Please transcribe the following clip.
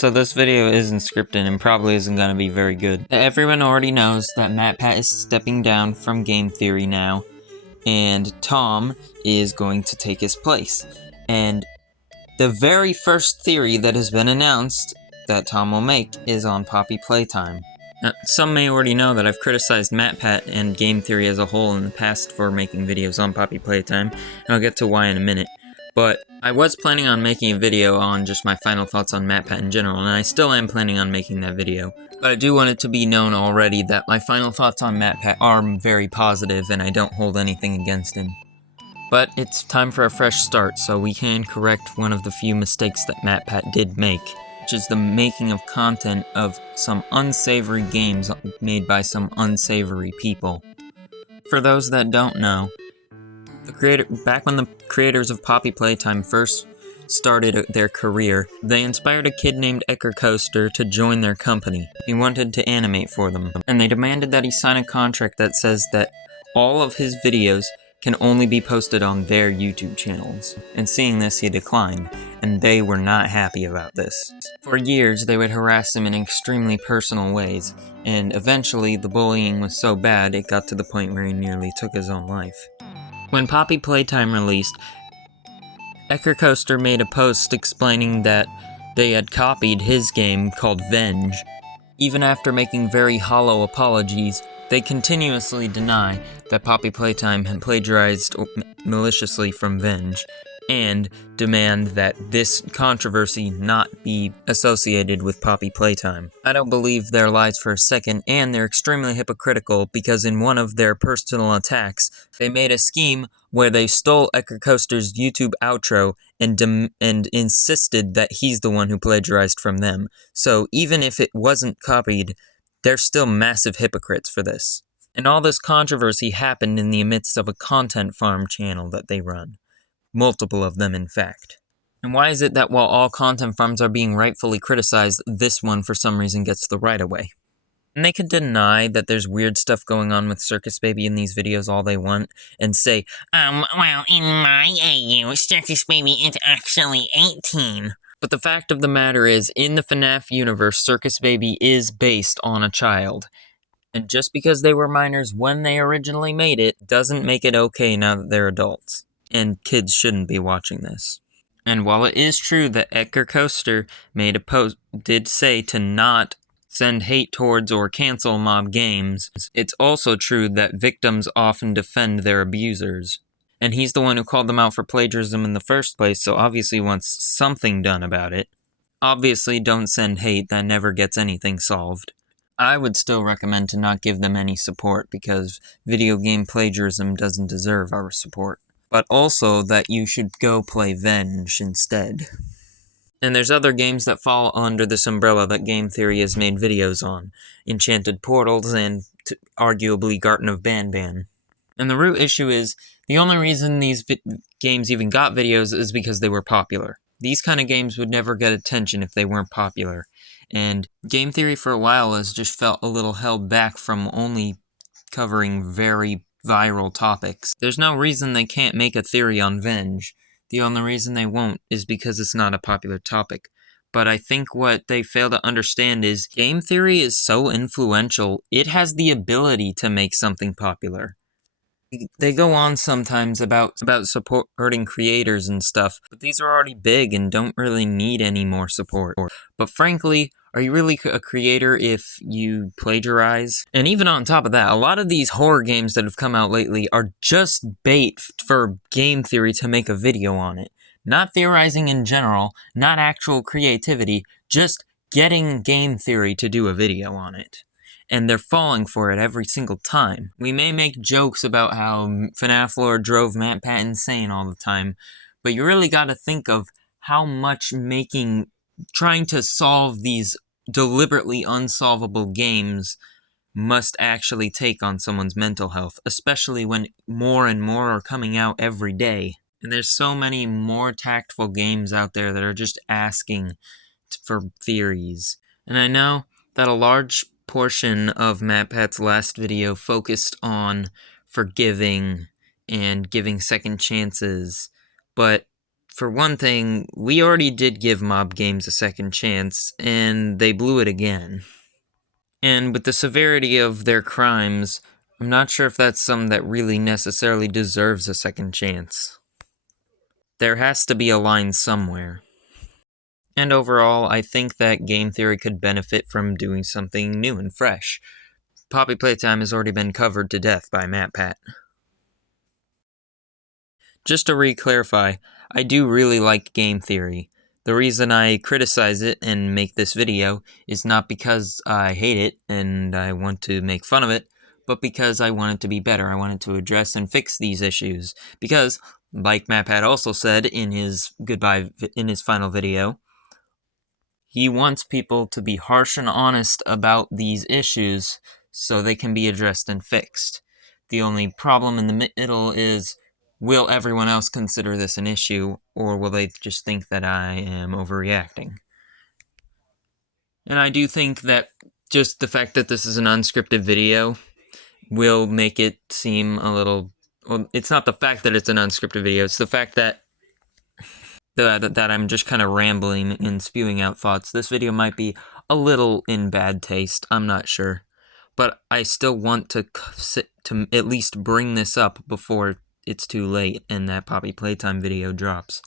So this video isn't scripted and probably isn't going to be very good. Everyone already knows that MatPat is stepping down from game theory now, and Tom is going to take his place. And the very first theory that has been announced that Tom will make is on Poppy Playtime. Now, some may already know that I've criticized MatPat and game theory as a whole in the past for making videos on Poppy Playtime, and I'll get to why in a minute. But I was planning on making a video on just my final thoughts on MatPat in general, and I still am planning on making that video. But I do want it to be known already that my final thoughts on MatPat are very positive, and I don't hold anything against him. But it's time for a fresh start, so we can correct one of the few mistakes that MatPat did make, which is the making of content of some unsavory games made by some unsavory people. For those that don't know, back when the creators of Poppy Playtime first started their career, they inspired a kid named Edgar Coaster to join their company. He wanted to animate for them, and they demanded that he sign a contract that says that all of his videos can only be posted on their YouTube channels. And seeing this, he declined, and they were not happy about this. For years, they would harass him in extremely personal ways, and eventually the bullying was so bad it got to the point where he nearly took his own life. When Poppy Playtime released, Edgar Coaster made a post explaining that they had copied his game called Venge. Even after making very hollow apologies, they continuously deny that Poppy Playtime had plagiarized maliciously from Venge, and demand that this controversy not be associated with Poppy Playtime. I don't believe their lies for a second, and they're extremely hypocritical because in one of their personal attacks, they made a scheme where they stole Edgar Coaster's YouTube outro and insisted that he's the one who plagiarized from them. So even if it wasn't copied, they're still massive hypocrites for this. And all this controversy happened in the midst of a content farm channel that they run. Multiple of them, in fact. And why is it that while all content farms are being rightfully criticized, this one for some reason gets the right of way? And they could deny that there's weird stuff going on with Circus Baby in these videos all they want, and say, well, in my AU, Circus Baby is actually 18. But the fact of the matter is, in the FNAF universe, Circus Baby is based on a child. And just because they were minors when they originally made it, doesn't make it okay now that they're adults. And kids shouldn't be watching this. And while it is true that Edgar Coaster made a post, did say to not send hate towards or cancel mob games, it's also true that victims often defend their abusers. And he's the one who called them out for plagiarism in the first place, so obviously wants something done about it. Obviously, don't send hate, that never gets anything solved. I would still recommend to not give them any support, because video game plagiarism doesn't deserve our support. But also that you should go play Venge instead. And there's other games that fall under this umbrella that game theory has made videos on. Enchanted Portals and, arguably, Garten of Banban. And the root issue is, the only reason these games even got videos is because they were popular. These kind of games would never get attention if they weren't popular. And game theory for a while has just felt a little held back from only covering very viral topics. There's no reason they can't make a theory on Venge. The only reason they won't is because it's not a popular topic. But I think what they fail to understand is game theory is so influential, it has the ability to make something popular. They go on sometimes about supporting creators and stuff, but these are already big and don't really need any more support. But frankly, are you really a creator if you plagiarize? And even on top of that, a lot of these horror games that have come out lately are just bait for game theory to make a video on it. Not theorizing in general, not actual creativity, just getting game theory to do a video on it. And they're falling for it every single time. We may make jokes about how FNAF lore drove MatPat insane all the time, but you really gotta think of how much trying to solve these deliberately unsolvable games must actually take on someone's mental health, especially when more and more are coming out every day. And there's so many more tactful games out there that are just asking for theories. And I know that a large portion of MatPat's last video focused on forgiving and giving second chances, but for one thing, we already did give mob games a second chance, and they blew it again. And with the severity of their crimes, I'm not sure if that's something that really necessarily deserves a second chance. There has to be a line somewhere. And overall, I think that game theory could benefit from doing something new and fresh. Poppy Playtime has already been covered to death by MatPat. Just to re-clarify, I do really like game theory. The reason I criticize it and make this video is not because I hate it and I want to make fun of it, but because I want it to be better. I want it to address and fix these issues. Because, like MatPat also said in his final video, he wants people to be harsh and honest about these issues so they can be addressed and fixed. The only problem in the middle is, will everyone else consider this an issue, or will they just think that I am overreacting? And I do think that just the fact that this is an unscripted video will make it seem a little... Well, it's not the fact that it's an unscripted video, it's the fact that I'm just kind of rambling and spewing out thoughts. This video might be a little in bad taste, I'm not sure. But I still want to at least bring this up before it's too late and that Poppy Playtime video drops.